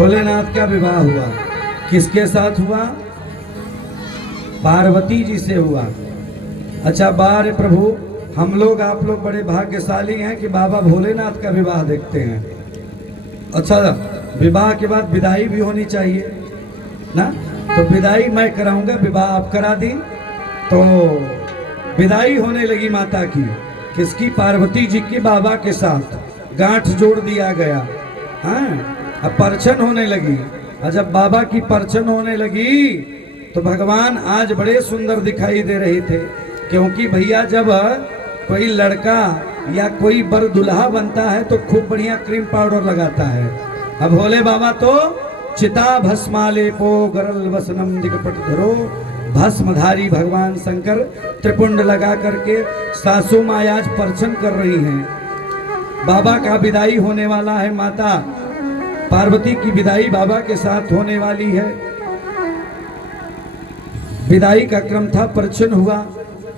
भोलेनाथ का विवाह हुआ। किसके साथ हुआ? पार्वती जी से हुआ। अच्छा बार प्रभु, हम लोग आप लोग बड़े भाग्यशाली हैं कि बाबा भोलेनाथ का विवाह देखते हैं। अच्छा विवाह के बाद विदाई भी होनी चाहिए ना, तो विदाई मैं कराऊंगा, विवाह आप करा दी। तो विदाई होने लगी माता की। किसकी? पार्वती जी की बाबा के साथ गांठ जोड़ दिया गया। हाँ, अब परछन होने लगी। और जब बाबा की परछन होने लगी तो भगवान आज बड़े सुंदर दिखाई दे रहे थे, क्योंकि भैया जब कोई लड़का या कोई बर दुल्हा बनता है तो खूब बढ़िया क्रीम पाउडर लगाता है। अब भोले बाबा तो चिता भस्मालेपो गरल वसनम दिगपट धरो, भस्मधारी भगवान शंकर त्रिपुंड लगा करके सासू माँ आज परछन कर रही हैं। बाबा का विदाई होने वाला है, माता पार्वती की विदाई बाबा के साथ होने वाली है। विदाई का क्रम था, परछन हुआ,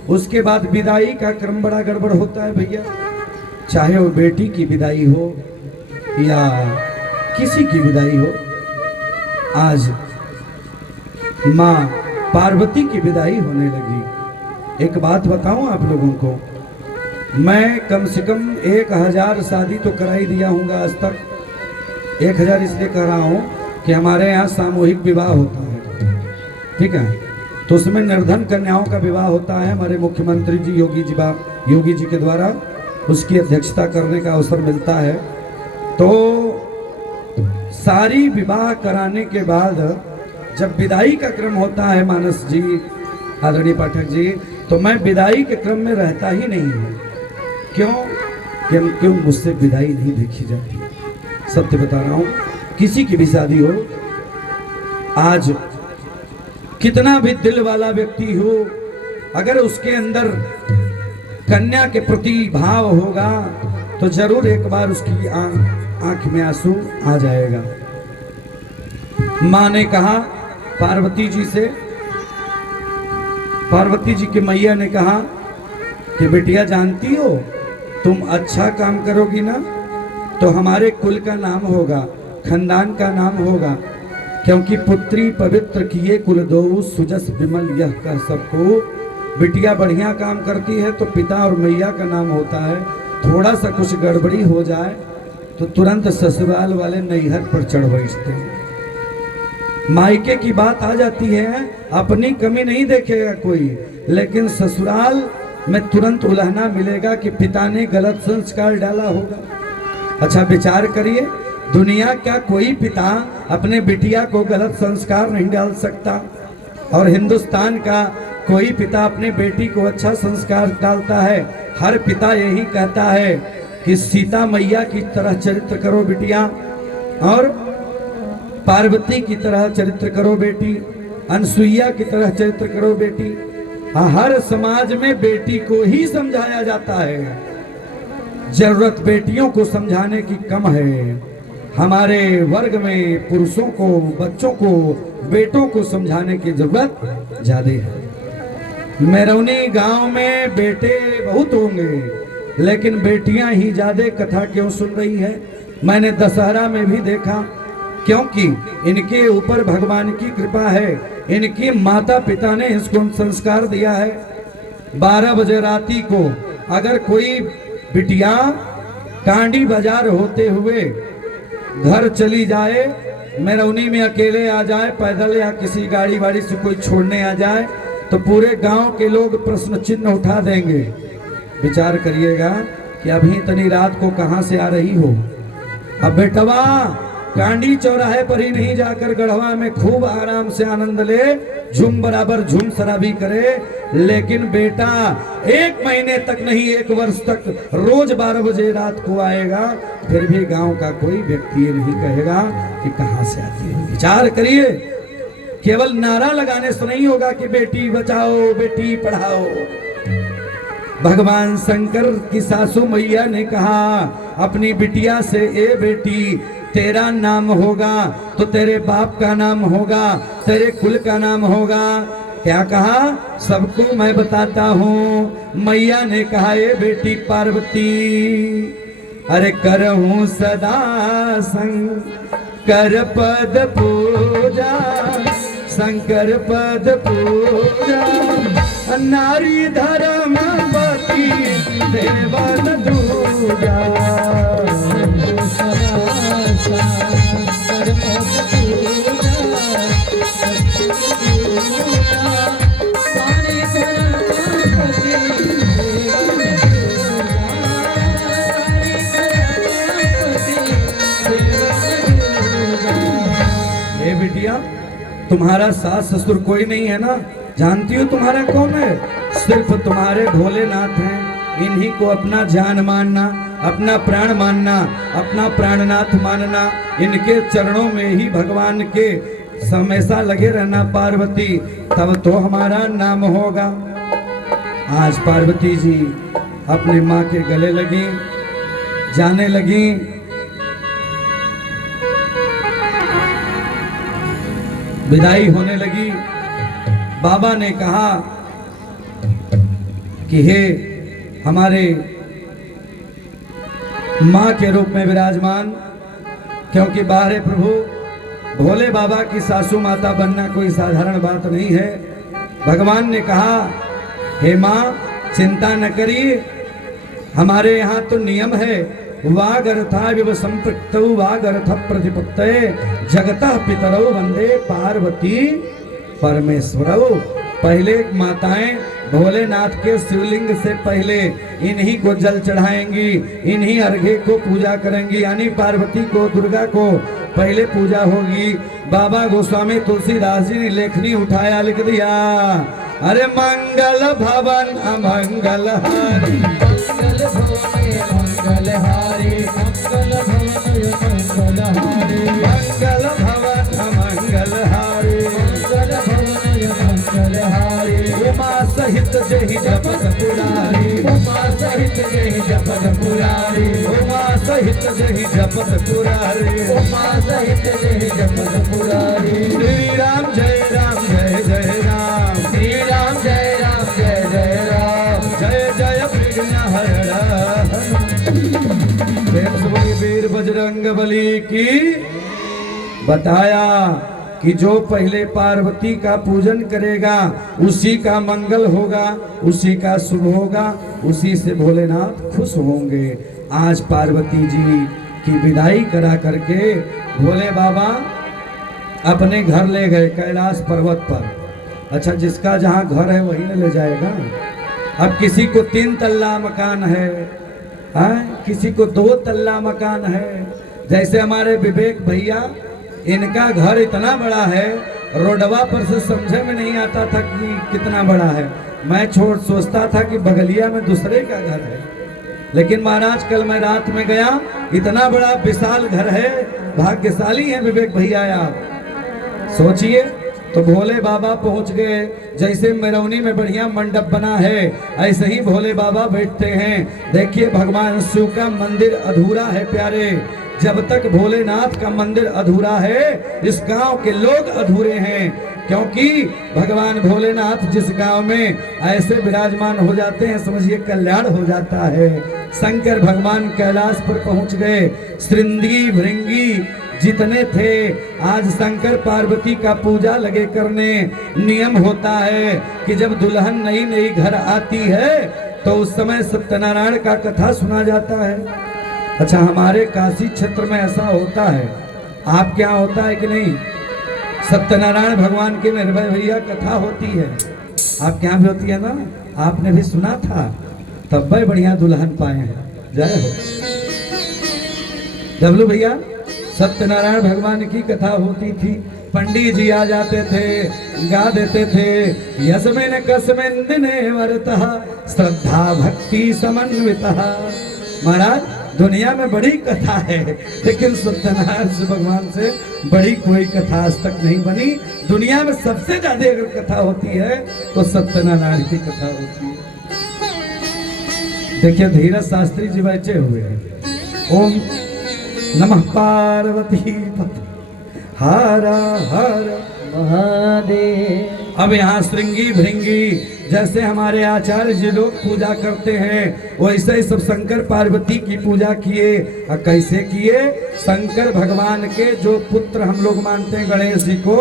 उसके बाद विदाई का क्रम बड़ा गड़बड़ होता है भैया। चाहे वो बेटी की विदाई हो या किसी की विदाई हो, आज माँ पार्वती की विदाई होने लगी। एक बात बताऊं आप लोगों को, मैं कम से कम 1000 शादी तो करा ही दिया हूँ आज तक। 1000 इसलिए कह रहा हूँ कि हमारे यहाँ सामूहिक विवाह होता है, ठीक है, तो उसमें निर्धन कन्याओं का विवाह होता है। हमारे मुख्यमंत्री जी योगी जी के द्वारा उसकी अध्यक्षता करने का अवसर मिलता है। तो सारी विवाह कराने के बाद जब विदाई का क्रम होता है, मानस जी, आदरणीय पाठक जी, तो मैं विदाई के क्रम में रहता ही नहीं हूँ। क्यों मुझसे विदाई नहीं देखी जाती। सत्य बता रहा हूँ, किसी की भी शादी हो, आज कितना भी दिल वाला व्यक्ति हो, अगर उसके अंदर कन्या के प्रति भाव होगा तो जरूर एक बार उसकी आंख में आंसू आ जाएगा। माँ ने कहा पार्वती जी से, पार्वती जी की मैया ने कहा कि बेटिया जानती हो, तुम अच्छा काम करोगी ना तो हमारे कुल का नाम होगा, खानदान का नाम होगा, क्योंकि पुत्री पवित्र किए कुल दो सुजस विमल यह कह सबको। बिटिया बढ़िया काम करती है तो पिता और मैया का नाम होता है। थोड़ा सा कुछ गड़बड़ी हो जाए तो तुरंत ससुराल वाले नैहर पर चढ़ बैठते हैं। मायके की बात आ जाती है, अपनी कमी नहीं देखेगा कोई, लेकिन ससुराल में तुरंत उलहना मिलेगा कि पिता ने गलत संस्कार डाला होगा। अच्छा विचार करिए, दुनिया का कोई पिता अपने बिटिया को गलत संस्कार नहीं डाल सकता, और हिंदुस्तान का कोई पिता अपने बेटी को अच्छा संस्कार डालता है। हर पिता यही कहता है कि सीता मैया की तरह चरित्र करो बिटिया, और पार्वती की तरह चरित्र करो बेटी, अनसुईया की तरह चरित्र करो बेटी। हर समाज में बेटी को ही समझाया जाता है, जरूरत बेटियों को समझाने की कम है। हमारे वर्ग में पुरुषों को, बच्चों को, बेटों को समझाने की जरूरत ज्यादा है। मेरौनी गांव में बेटे बहुत होंगे लेकिन बेटियां ही ज्यादा कथा क्यों सुन रही है? मैंने दशहरा में भी देखा, क्योंकि इनके ऊपर भगवान की कृपा है, इनके माता पिता ने इसको संस्कार दिया है। 12 बजे राती को अगर कोई बिटिया कांडी बाजार होते हुए घर चली जाए, मेरौनी में अकेले आ जाए, पैदल या किसी गाड़ी वाड़ी से कोई छोड़ने आ जाए, तो पूरे गांव के लोग प्रश्न चिन्ह उठा देंगे। विचार करिएगा कि अभी इतनी रात को कहां से आ रही हो। अब बेटवा कांडी चौराहे पर ही नहीं जाकर गढ़वा में खूब आराम से आनंद ले, झूम बराबर झूम शराबी करे, लेकिन बेटा 1 महीने तक नहीं, 1 वर्ष तक रोज 12 बजे रात को आएगा, फिर भी गांव का कोई व्यक्ति ये नहीं कहेगा कि कहां से आती है। विचार करिए, केवल नारा लगाने से नहीं होगा कि बेटी बचाओ बेटी पढ़ाओ। भगवान शंकर की सासू मैया ने कहा अपनी बिटिया से, ए बेटी तेरा नाम होगा तो तेरे बाप का नाम होगा, तेरे कुल का नाम होगा। क्या कहा? सबको मैं बताता हूँ। मैया ने कहा, ए बेटी पार्वती, अरे करहूं सदा संग कर पद पूजा, शंकर पद पूजा, नारी धर्मवती देवन दूजा। हे बिटिया, तुम्हारा सास ससुर कोई नहीं है ना? जानती हो तुम्हारा कौन है? सिर्फ तुम्हारे भोलेनाथ हैं। इन्हीं को अपना जान मानना, अपना प्राण मानना, अपना प्राणनाथ मानना। इनके चरणों में ही भगवान के हमेशा लगे रहना पार्वती, तब तो हमारा नाम होगा। आज पार्वती जी अपने माँ के गले लगी, जाने लगी। विदाई होने लगी। बाबा ने कहा कि हे हमारे माँ के रूप में विराजमान, क्योंकि बाहर प्रभु भोले बाबा की सासू माता बनना कोई साधारण बात नहीं है। भगवान ने कहा हे माँ चिंता न करिए, हमारे यहाँ तो नियम है वागर्था विव संपृक्तौ वागर्थ प्रतिपत्तये जगतः पितरौ वंदे पार्वती परमेश्वरौ। पहले माताएं भोलेनाथ के शिवलिंग से पहले इन्हीं को जल चढ़ाएंगी, इन्हीं अर्घ्य को पूजा करेंगी, यानी पार्वती को दुर्गा को पहले पूजा होगी। बाबा गोस्वामी तुलसीदास जी ने लेखनी उठाया, लिख दिया अरे मंगल भवन अमंगल हारी, मंगल भवन मंगल हारी, मंगल भवन मंगल हारी, मंगल भवन अमंगल हारी, मंगल भवन मंगल हारी। उमा सहित जहि जपत पुरारी, उमा सहित जहि जपत पुरारी, उमा सहित जहि जपत पुरारी, उमा सहित जहि जपत पुरारी। श्री राम जय राम जय जय राम, श्री राम जय राम जय जय राम, जय जय विघ्नहरण। वीर बजरंग बली की। बताया कि जो पहले पार्वती का पूजन करेगा उसी का मंगल होगा, उसी का शुभ होगा, उसी से भोलेनाथ खुश होंगे। आज पार्वती जी की विदाई करा करके भोले बाबा अपने घर ले गए कैलाश पर्वत पर। अच्छा, जिसका जहाँ घर है वही न ले जाएगा। अब किसी को 3 तल्ला मकान है, किसी को 2 तल्ला मकान है। जैसे हमारे विवेक भैया, इनका घर इतना बड़ा है, रोडवा पर से समझे में नहीं आता था कि कितना बड़ा है। मैं सोचता था कि बगलिया में दूसरे का घर है, लेकिन महाराज कल मैं रात में गया, इतना बड़ा विशाल घर है। भाग्यशाली है विवेक भैया आप। सोचिए, तो भोले बाबा पहुंच गए। जैसे मेरौनी में बढ़िया मंडप बना है, ऐसे ही भोले बाबा बैठते हैं। देखिए भगवान शिव का मंदिर अधूरा है प्यारे। जब तक भोलेनाथ का मंदिर अधूरा है, इस गांव के लोग अधूरे हैं, क्योंकि भगवान भोलेनाथ जिस गांव में ऐसे विराजमान हो जाते हैं, समझिए कल्याण हो जाता है। शंकर भगवान कैलाश पर पहुंच गए। श्रृंगी भृंगी जितने थे, आज शंकर पार्वती का पूजा लगे करने। नियम होता है कि जब दुल्हन नई नई घर आती है तो उस समय सत्यनारायण का कथा सुना जाता है। अच्छा, हमारे काशी क्षेत्र में ऐसा होता है, आपके यहाँ होता है कि नहीं? सत्यनारायण भगवान की निर्भय भैया कथा होती है, आपके यहाँ भी होती है ना? आपने भी सुना था, तब भाई बढ़िया दुल्हन पाए हैं। जय हो डब्लू भैया। सत्यनारायण भगवान की कथा होती थी, पंडित जी आ जाते थे, गा देते थे यस्मिन् कस्मिन् दिने वर्तः श्रद्धा भक्ति समन्वितः। महाराज, दुनिया में बड़ी कथा है, लेकिन सत्यनारायण से भगवान से बड़ी कोई कथा आज तक नहीं बनी। दुनिया में सबसे ज्यादा अगर कथा होती है तो सत्यनारायण की कथा होती है। देखिए धीरज शास्त्री जी बैठे हुए हैं। ओम नमः पार्वती पति हर हर महादेव। अब यहाँ श्रृंगी भृंगी जैसे हमारे आचार्य जी लोग पूजा करते हैं, वैसे ही सब शंकर पार्वती की पूजा किए। और कैसे किए? शंकर भगवान के जो पुत्र हम लोग मानते हैं गणेश जी को,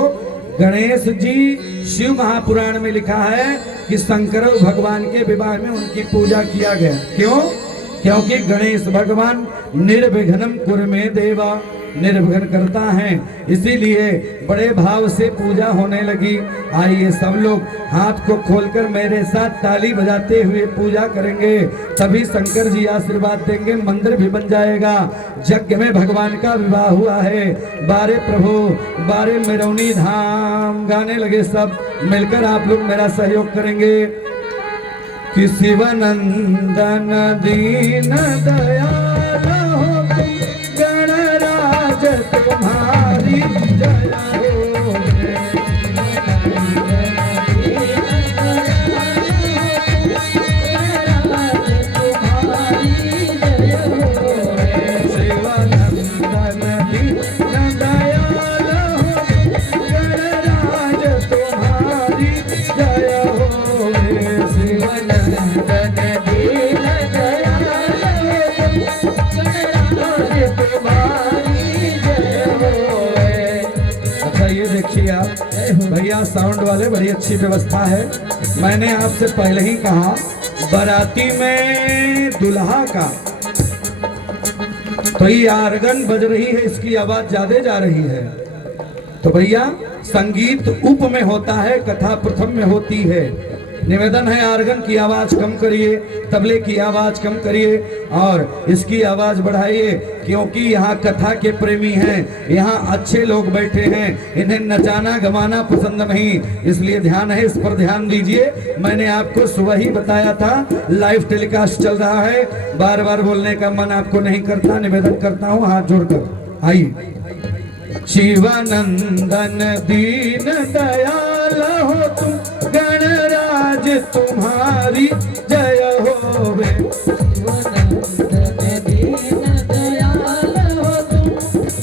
गणेश जी शिव महापुराण में लिखा है कि शंकर भगवान के विवाह में उनकी पूजा किया गया। क्यों? क्योंकि गणेश भगवान निर्विघ्नं कुरुमे देवा, निर्विघ्न करता है, इसीलिए बड़े भाव से पूजा होने लगी। आइए सब लोग हाथ को खोलकर मेरे साथ ताली बजाते हुए पूजा करेंगे, तभी शंकर जी आशीर्वाद देंगे, मंदिर भी बन जाएगा। यज्ञ में भगवान का विवाह हुआ है। बारे प्रभु बारे मेरौनी धाम, गाने लगे सब मिलकर, आप लोग मेरा सहयोग करेंगे कि शिवनंदन दीन दयाल हो तुम, गणराज तुम्हारी जय हो। शिवनंदन दीन दयाल हो तुम, गणराज तुम्हारी जय हो। शिवनंदन दीन दयाल देखिए आप भैया साउंड वाले, बड़ी अच्छी व्यवस्था है। मैंने आपसे पहले ही कहा बाराती में दुल्हा का तो ये आर्गन बज रही है, इसकी आवाज ज्यादा जा रही है। तो भैया संगीत उप में होता है, कथा प्रथम में होती है। निवेदन है आर्गन की आवाज कम करिए, तबले की आवाज कम करिए और इसकी आवाज बढ़ाइए, क्योंकि यहाँ कथा के प्रेमी हैं, यहाँ अच्छे लोग बैठे हैं, इन्हें नचाना गवाना पसंद नहीं, इसलिए ध्यान है, इस पर ध्यान दीजिए। मैंने आपको सुबह ही बताया था लाइव टेलीकास्ट चल रहा है, बार बार बोलने का मन आपको नहीं करता, निवेदन करता हूँ हाथ जोड़कर। आइए। शिवानंदन दीन दयाल हो तुम, गणराज तुम्हारी जय होवे। शिवानंदन दीन दयाल हो तुम,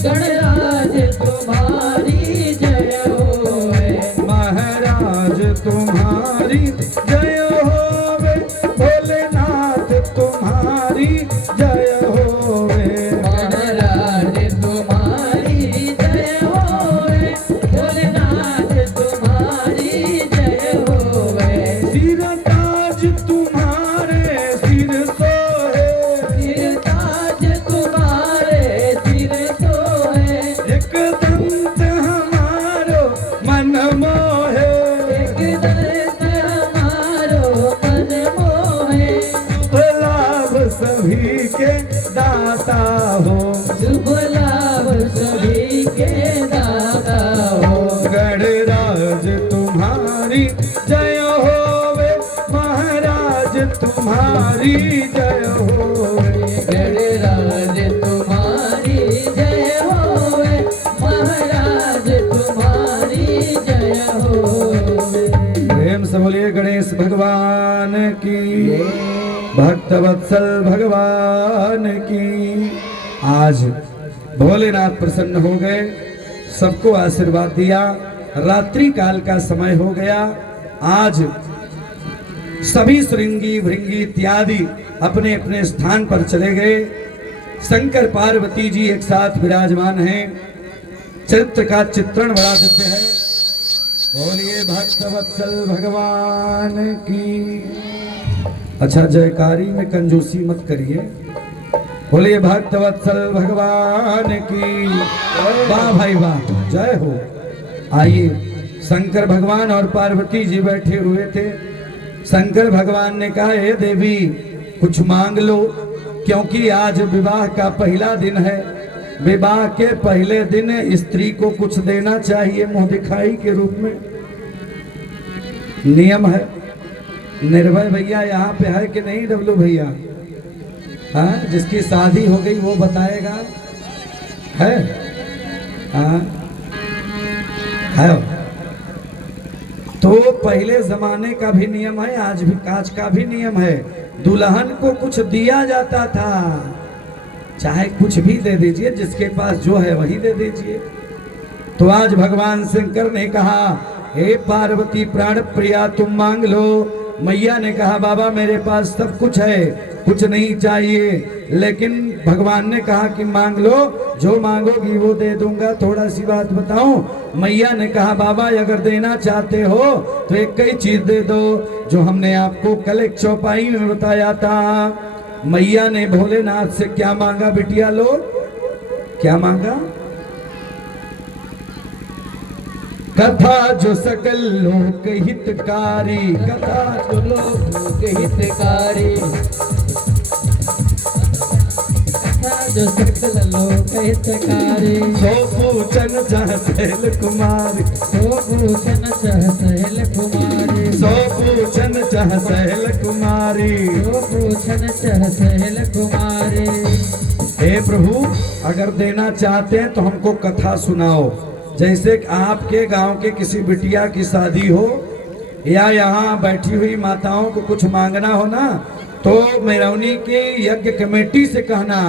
गणराज तुम्हारी जय होवे। महाराज तुम्हारी जय होवे, भोलेनाथ तुम्हारी जय होवे। महाराज तुम्हारी जय होवे, भोलेनाथ तुम्हारी जय होवे। सिर ताज तुम्हारे सिर सोहे, सिर ताज तुम्हारे सिर सोहे। एक दंत हमारो मन मोहे, एक दंत हमारो मन मोहे। शुभ लाभ सभी के दाता हो, शुभ लाभ सभी के दाता हो। गणराज तुम्हारी जय होवे, महाराज तुम्हारी जय होवे। गणराज तुम्हारी जय होवे, महाराज तुम्हारी जय होवे। प्रेम से बोलिए गणेश भगवान की, भक्तवत्सल भगवान की। आज भोलेनाथ प्रसन्न हो गए, सबको आशीर्वाद दिया, रात्रि काल का समय हो गया। आज सभी श्रृंगी भृंगी इत्यादि अपने अपने स्थान पर चले गए। शंकर पार्वती जी एक साथ विराजमान हैं। चरित्र का चित्रण बड़ा दिव्य है। बोलिए भक्तवत्सल भगवान की। अच्छा, जयकारी में कंजूसी मत करिए। बोलिए भक्तवत्सल भगवान की। वाह भाई वाह, जय हो। आइए, शंकर भगवान और पार्वती जी बैठे हुए थे। शंकर भगवान ने कहा, हे देवी कुछ मांग लो, क्योंकि आज विवाह का पहला दिन है। विवाह के पहले दिन स्त्री को कुछ देना चाहिए मुंह दिखाई के रूप में, नियम है। निर्भय भैया यहाँ पे है कि नहीं? डब्लू भैया, हाँ, जिसकी शादी हो गई वो बताएगा। है? हाँ है। तो पहले जमाने का भी नियम है, आज का भी नियम है। दुल्हन को कुछ दिया जाता था, चाहे कुछ भी दे दीजिए, जिसके पास जो है वही दे दीजिए। तो आज भगवान शंकर ने कहा, हे पार्वती प्राण प्रिया तुम मांग लो। मैया ने कहा, बाबा मेरे पास सब कुछ है, कुछ नहीं चाहिए। लेकिन भगवान ने कहा कि मांग लो, जो मांगोगी वो दे दूंगा। थोड़ा सी बात बताऊं, मैया ने कहा, बाबा अगर देना चाहते हो तो एक ही चीज दे दो जो हमने आपको कल एक चौपाई में बताया था। मैया ने भोलेनाथ से क्या मांगा बिटिया लो, क्या मांगा? कथा जो सकल लोक हितकारी, कथा जो लोक हितकारी, जो सकल लोक हितकारी। सो पूछन चाह सहेल कुमारी, सो पूछन चाह सहेल कुमारी, सो पूछन चाह सहेल कुमारी। सो पूछन चाह सहेल कुमारी। हे प्रभु अगर देना चाहते हैं तो हमको कथा सुनाओ। जैसे कि आपके गांव के किसी बिटिया की शादी हो या यहाँ बैठी हुई माताओं को कुछ मांगना हो ना, तो मेरौनी की यज्ञ कमेटी से कहना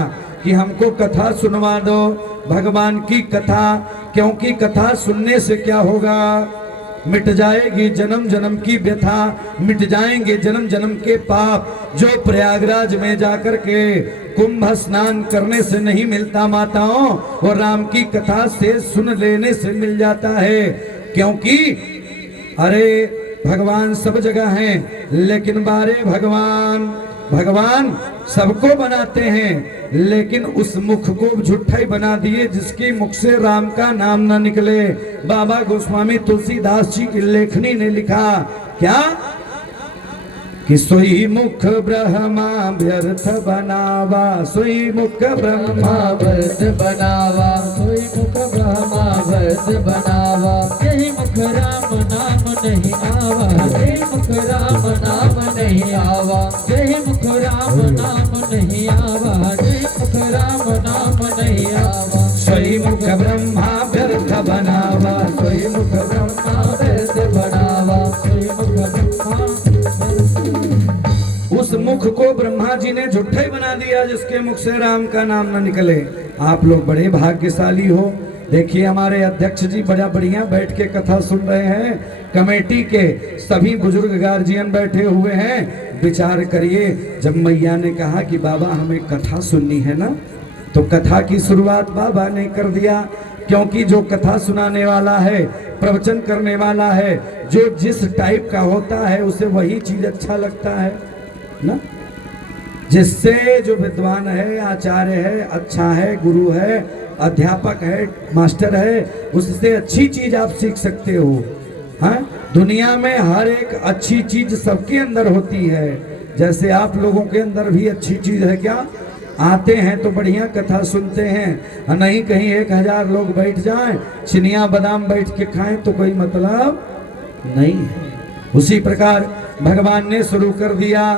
कि हमको कथा सुनवा दो, भगवान की कथा। क्योंकि कथा सुनने से क्या होगा, मिट जाएगी जन्म जन्म की व्यथा, मिट जाएंगे जन्म जन्म के पाप जो प्रयागराज में जाकर के कुंभ स्नान करने से नहीं मिलता माताओं, और राम की कथा से सुन लेने से मिल जाता है। क्योंकि अरे भगवान सब जगह हैं, लेकिन बारे भगवान सबको बनाते हैं, लेकिन उस मुख को झूठा ही बना दिए जिसके मुख से राम का नाम ना निकले। बाबा गोस्वामी तुलसीदास जी की लेखनी ने लिखा क्या कि सोई मुख ब्रह्मा व्यर्थ बनावा, सोई मुख ब्रह्मा व्यर्थ बनावा, सोई मुख ब्रह्मा व्यर्थ बनावा। यही मुख राम नाम नहीं आवा, यही मुख राम नाम नहीं आवा, यही मुख राम नाम नहीं आवा, यही मुख राम नाम नहीं आवा। सोई मुख ब्रह्मा व्यर्थ बनावा, सोई मुख ब्रह्मा व्यर्थ बनावा, सोई मुख ब्रह्मा। उस मुख को ब्रह्मा जी ने झूठा ही बना दिया जिसके मुख से राम का नाम न निकले। आप लोग बड़े भाग्यशाली हो। देखिए हमारे अध्यक्ष जी बड़ा बढ़िया बैठ के कथा सुन रहे हैं, कमेटी के सभी बुजुर्ग गार्जियन बैठे हुए हैं। विचार करिए, जब मैया ने कहा कि बाबा हमें कथा सुननी है ना, तो कथा की शुरुआत बाबा ने कर दिया। क्योंकि जो कथा सुनाने वाला है, प्रवचन करने वाला है, जो जिस टाइप का होता है उसे वही चीज अच्छा लगता है ना। जिससे जो विद्वान है, आचार्य है, अच्छा है, गुरु है, अध्यापक है, मास्टर है, उससे अच्छी चीज आप सीख सकते हो। हाँ, दुनिया में हर एक अच्छी चीज सबके अंदर होती है। जैसे आप लोगों के अंदर भी अच्छी चीज है क्या, आते हैं तो बढ़िया कथा सुनते हैं, नहीं कहीं 1000 लोग बैठ जाएं, चिनिया बादाम बैठ के खाएं तो कोई मतलब नहीं है। उसी प्रकार भगवान ने शुरू कर दिया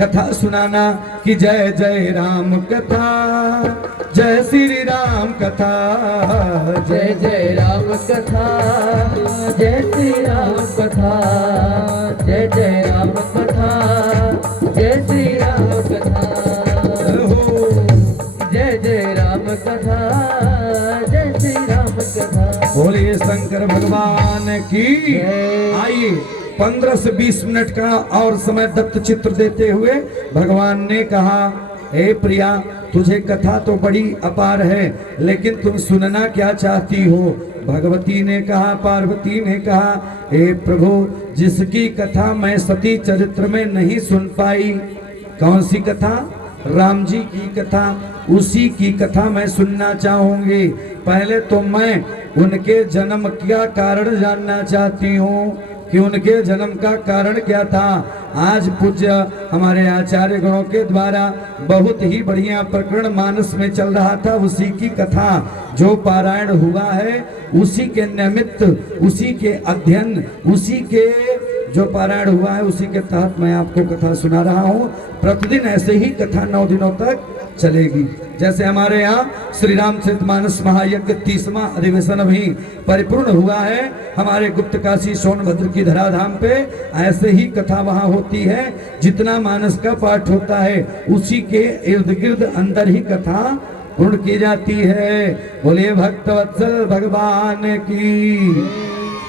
कथा सुनाना कि जय जय राम कथा, जय श्री राम कथा, जय जय राम कथा, जय श्री राम कथा, जय जय राम कथा, जय श्री राम कथा, जय जय राम कथा, जय श्री राम कथा। बोलिए शंकर भगवान की। आइए 15 से 20 मिनट का और समय दत्त चित्र देते हुए भगवान ने कहा, हे प्रिया तुझे कथा तो बड़ी अपार है, लेकिन तुम सुनना क्या चाहती हो। भगवती ने कहा, पार्वती ने कहा, हे प्रभु जिसकी कथा मैं सती चरित्र में नहीं सुन पाई, कौन सी कथा, राम जी की कथा, उसी की कथा मैं सुनना चाहूंगी। पहले तो मैं उनके जन्म का कारण जानना चाहती हूँ कि उनके जन्म का कारण क्या था। आज पूज्य हमारे आचार्य गणों के द्वारा बहुत ही बढ़िया प्रकरण मानस में चल रहा था, उसी की कथा जो पारायण हुआ है, उसी के निमित्त, उसी के अध्ययन, उसी के जो पारायण हुआ है उसी के तहत मैं आपको कथा सुना रहा हूँ। प्रतिदिन ऐसे ही कथा 9 दिनों तक चलेगी। जैसे हमारे यहाँ श्री रामचरितमानस महायज्ञ 30वां अधिवेशन अभी परिपूर्ण हुआ है हमारे गुप्त काशी सोनभद्र की धराधाम पे, ऐसे ही कथा वहाँ होती है। जितना मानस का पाठ होता है उसी के इर्द गिर्द अंदर ही कथा पूर्ण की जाती है। बोलिए भक्तवत्सल भगवान की।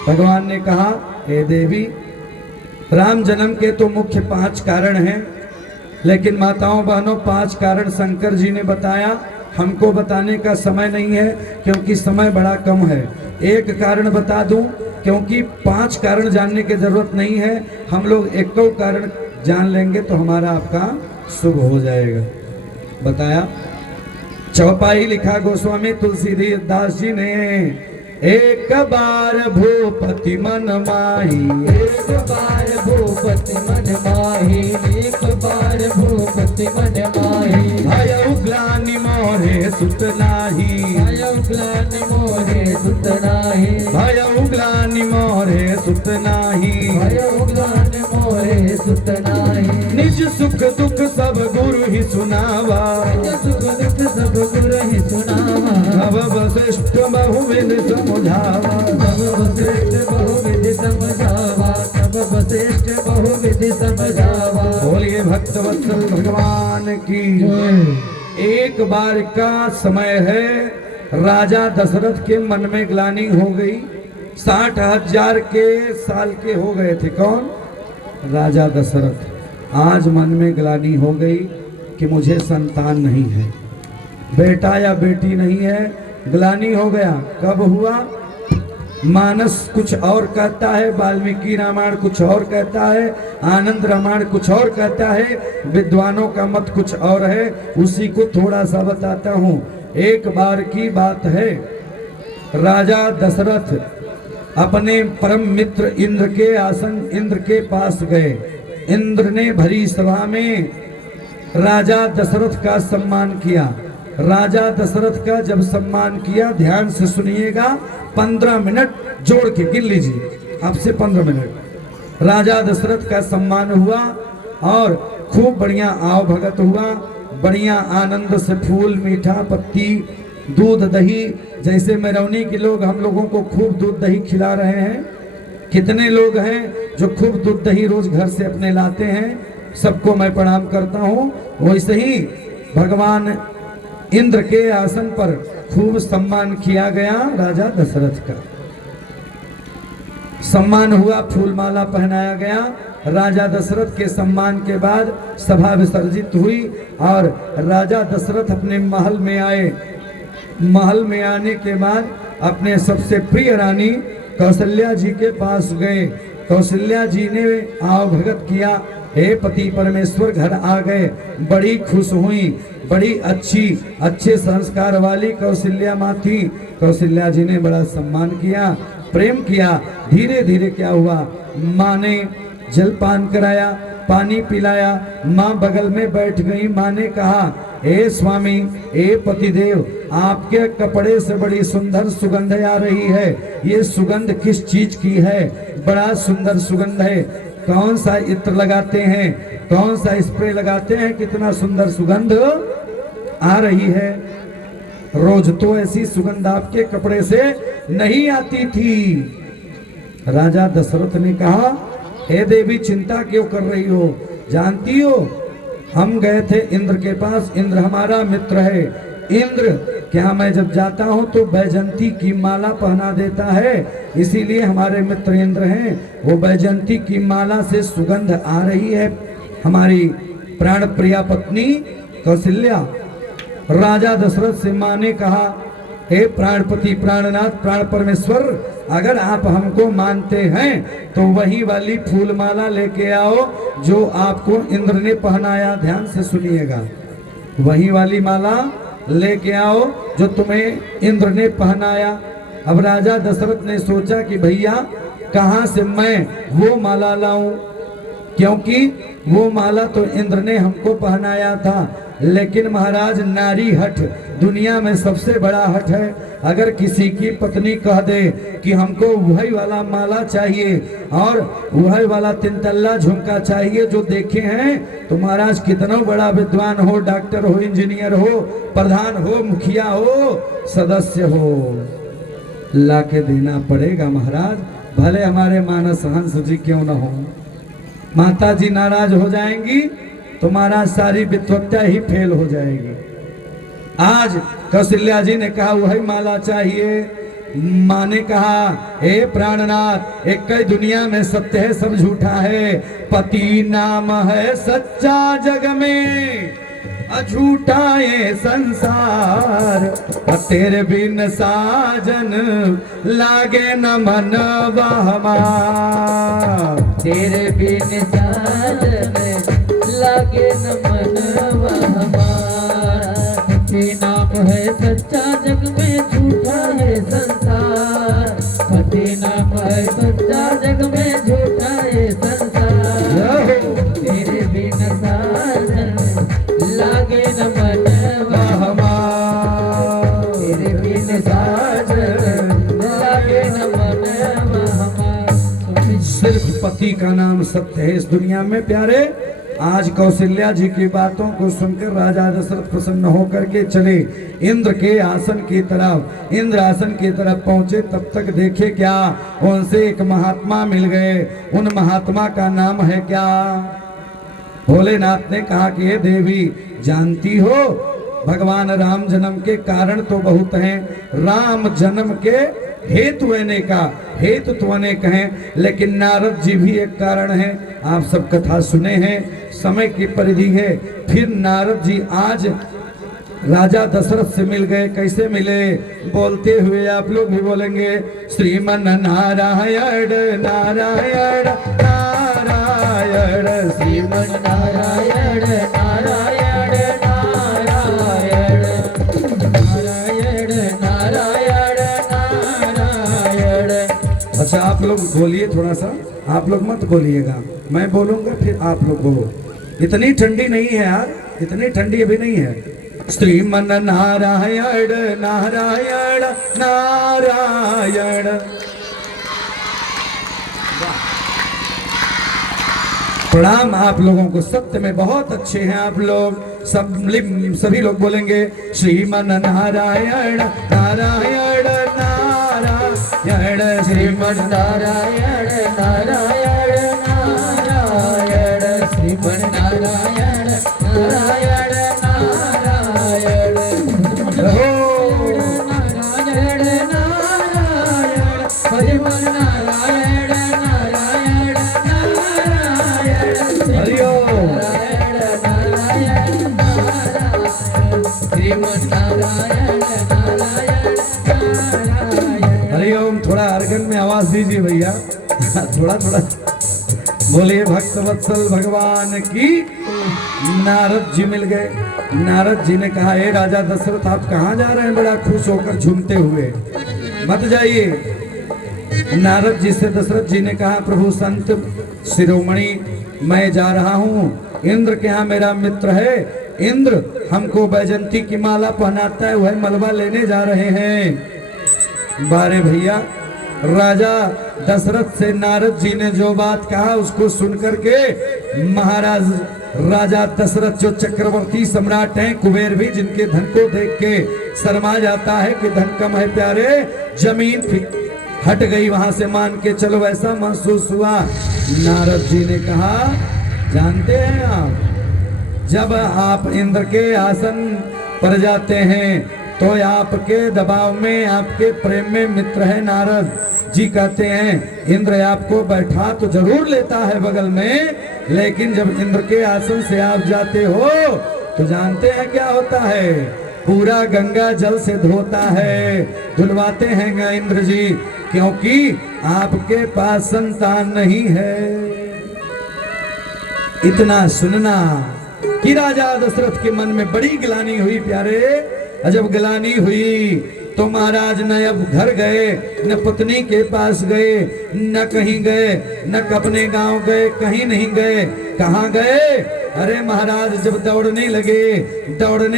भगवान ने कहा, हे देवी, राम जन्म के तो मुख्य 5 कारण हैं, लेकिन माताओं बहनों 5 कारण शंकर जी ने बताया। हमको बताने का समय नहीं है क्योंकि समय बड़ा कम है। एक कारण बता दूं, क्योंकि 5 कारण जानने की जरूरत नहीं है। हम लोग एक कारण जान लेंगे तो हमारा आपका शुभ हो जाएगा। बताया, चौपाई लिखा गोस्वामी तुलसीदास जी ने। एक बार भूपति मन माही, एक बार भूपति मन माही, एक बार भूपति मन माही। भयउ ग्लानि मोरे सुत नाही, भयउ ग्लानि मोरे सुत नाही, भयउ ग्लानि मोरे सुत नाही। भयउ ग्लानि मोरे सुत नाही। निज सुख दुख सब गुरु ही सुनावा, निज सुख दुख सब गुरु ही सुनावा। अब वशिष्ठ बहुविध समझावा, तब वशिष्ठ बहुविधि समझावा, तब वशिष्ठ बहुविधि समझावा। बोलिए भक्तवत्सल भगवान की। एक बार का समय है, राजा दशरथ के मन में ग्लानि हो गई। 60,000 के साल के हो गए थे। कौन? राजा दशरथ। आज मन में ग्लानि हो गई कि मुझे संतान नहीं है, बेटा या बेटी नहीं है। ग्लानि हो गया। कब हुआ? मानस कुछ और कहता है, वाल्मीकि रामायण कुछ और कहता है, आनंद रामायण कुछ और कहता है, विद्वानों का मत कुछ और है। उसी को थोड़ा सा बताता हूँ। एक बार की बात है, राजा दशरथ अपने परम मित्र इंद्र के आसन, इंद्र के पास गए। इंद्र ने भरी सभा में राजा दशरथ का सम्मान किया। राजा दशरथ का जब सम्मान किया, ध्यान से सुनिएगा, 15 मिनट जोड़ के गिन लीजिए, आपसे 15 मिनट। राजा दशरथ का सम्मान हुआ और खूब बढ़िया आव भगत हुआ। बढ़िया आनंद से फूल, मीठा, पत्ती, दूध, दही, जैसे मेरौनी के लोग हम लोगों को खूब दूध दही खिला रहे हैं। कितने लोग हैं जो खूब दूध दही रोज घर से अपने लाते हैं, सबको मैं प्रणाम करता हूँ। वैसे ही भगवान इंद्र के आसन पर खूब सम्मान किया गया राजा दशरथ का। सम्मान हुआ, फूलमाला पहनाया गया। राजा दशरथ के सम्मान के बाद सभा विसर्जित हुई और राजा दशरथ अपने महल में आए। महल में आने के बाद अपने सबसे प्रिय रानी कौशल्या जी के पास गए। कौशल्या जी ने आव भगत किया। हे पति परमेश्वर, घर आ गए। बड़ी खुश हुई, बड़ी अच्छे संस्कार वाली कौशल्या माँ थी। कौशल्या जी ने बड़ा सम्मान किया, प्रेम किया। धीरे धीरे क्या हुआ, माँ ने जलपान कराया, पानी पिलाया। माँ बगल में बैठ गई। माँ ने कहा, हे स्वामी, हे पतिदेव, आपके कपड़े से बड़ी सुंदर सुगंध आ रही है। ये सुगंध किस चीज की है? बड़ा सुंदर सुगंध है। कौन सा इत्र लगाते हैं, कौन सा स्प्रे लगाते हैं, कितना सुंदर सुगंध आ रही है। रोज तो ऐसी सुगंध आपके कपड़े से नहीं आती थी। राजा दशरथ ने कहा, हे देवी, चिंता क्यों कर रही हो? जानती हो, हम गए थे इंद्र के पास। इंद्र हमारा मित्र है। इंद्र क्या, मैं जब जाता हूं तो बैजंती की माला पहना देता है, इसीलिए हमारे मित्र इंद्र हैं। वो बैजंती की माला से सुगंध आ रही है। हमारी प्राण प्रिया पत्नी कौशल्या। राजा दशरथ से माँ ने कहा, हे प्राणपति, प्राणनाथ, प्राण परमेश्वर, अगर आप हमको मानते हैं तो वही वाली फूलमाला लेके आओ जो आपको इंद्र ने पहनाया। ध्यान से सुनिएगा, वही वाली माला लेके आओ जो तुम्हें इंद्र ने पहनाया। अब राजा दशरथ ने सोचा कि भैया, कहाँ से मैं वो माला लाऊं, क्योंकि वो माला तो इंद्र ने हमको पहनाया था। लेकिन महाराज, नारी हठ दुनिया में सबसे बड़ा हठ है। अगर किसी की पत्नी कह दे कि हमको वही वाला माला चाहिए और वही वाला 3 तल्ला झुमका चाहिए जो देखे हैं, तो महाराज कितना बड़ा विद्वान हो, डॉक्टर हो, इंजीनियर हो, प्रधान हो, मुखिया हो, सदस्य हो, ला के देना पड़ेगा महाराज। भले हमारे मानस हंस जी क्यों न हो। माता जी नाराज हो जाएंगी तो महाराज सारी विद्वत्ता ही फेल हो जाएगी। आज कौशल्या जी ने कहा वही माला चाहिए। माँ ने कहा हे प्राणनाथ, एक कई दुनिया में सत्य है सब झूठा है, पति नाम है सच्चा जग में, झूठा ये संसार, तेरे बिन साजन लागे न मन हमार, तेरे बिन साजन लागे न मन हमार, पति नाम है सच्चा जग में, झूठा है संसार, पति नाम है सच्चा जग में, झूठा है संसार, तेरे बिन साजन लागे न मन हमार, तेरे बिन साजन लागे न मन हमार। सिर्फ पति का नाम सत्य है इस दुनिया में प्यारे। आज कौशल्या जी की बातों को सुनकर राजा दशरथ प्रसन्न होकर के चले इंद्र के आसन की तरफ। इंद्र आसन की तरफ पहुंचे तब तक देखे क्या, उनसे एक महात्मा मिल गए। उन महात्मा का नाम है क्या? भोलेनाथ ने कहा कि हे देवी, जानती हो भगवान राम जन्म के कारण तो बहुत हैं, राम जन्म के हेतु अनेका, हेतु तो अनेक हैं, लेकिन नारद जी भी एक कारण है। आप सब कथा सुने हैं, समय की परिधि है। फिर नारद जी आज राजा दशरथ से मिल गए। कैसे मिले? बोलते हुए आप लोग भी बोलेंगे, श्रीमन नारायण नारायण नारायण, श्रीमन नारायण नारायण नारायण, नारायण नारायण नारायण। अच्छा आप लोग बोलिए थोड़ा सा, आप लोग मत बोलिएगा, मैं बोलूंगा फिर आप लोग बोलो। इतनी ठंडी नहीं है यार, इतनी ठंडी अभी नहीं है। श्रीमन नारायण नारायण नारायण। प्रणाम आप लोगों को, सत्य में बहुत अच्छे हैं आप लोग। सभी लोग बोलेंगे श्रीमन नारायण नारायण नारायण, श्रीमन नारायण नारायण नारायण, श्रीमन नारायण नारायण नारायण, नारायण नारायण, श्रीमन नारायण नारायण नारायण, नारायण नारायण नारायण, श्रीमन नारायण नारायण नारायण। हरिओम। थोड़ा अर्गन में आवाज दीजिए भैया, थोड़ा थोड़ा बोलिए। भक्त वत्सल भगवान की। नारद जी मिल गए। नारद जी ने कहा, हे राजा दशरथ, आप कहाँ जा रहे हैं बड़ा खुश होकर झूमते हुए? मत जाइए। नारद जी से दशरथ जी ने कहा, प्रभु संत शिरोमणि, मैं जा रहा हूँ, इंद्र के यहाँ मेरा मित्र है, इंद्र हमको बैजंती की माला पहनाता है, वह मलबा लेने जा रहे हैं। बारे भैया, राजा दशरथ से नारद जी ने जो बात कहा उसको सुनकर के महाराज राजा दशरथ जो चक्रवर्ती सम्राट हैं, कुबेर भी जिनके धन को देख के शर्मा जाता है कि धन कम है प्यारे, जमीन हट गई वहां से, मान के चलो ऐसा महसूस हुआ। नारद जी ने कहा, जानते हैं आप, जब आप इंद्र के आसन पर जाते हैं तो आपके दबाव में, आपके प्रेम में मित्र है नारद जी। कहते हैं इंद्र आपको बैठा तो जरूर लेता है बगल में, लेकिन जब इंद्र के आसन से आप जाते हो तो जानते हैं क्या होता है? पूरा गंगा जल से धोता है, धुलवाते हैं इंद्र जी, क्योंकि आपके पास संतान नहीं है। इतना सुनना कि राजा दशरथ के मन में बड़ी ग्लानि हुई प्यारे। जब ग्लानि हुई तो महाराज न अब घर गए, न पत्नी के पास गए, न कहीं गए, न अपने गांव गए, कहीं नहीं गए। कहाँ गए? अरे महाराज जब दौड़ने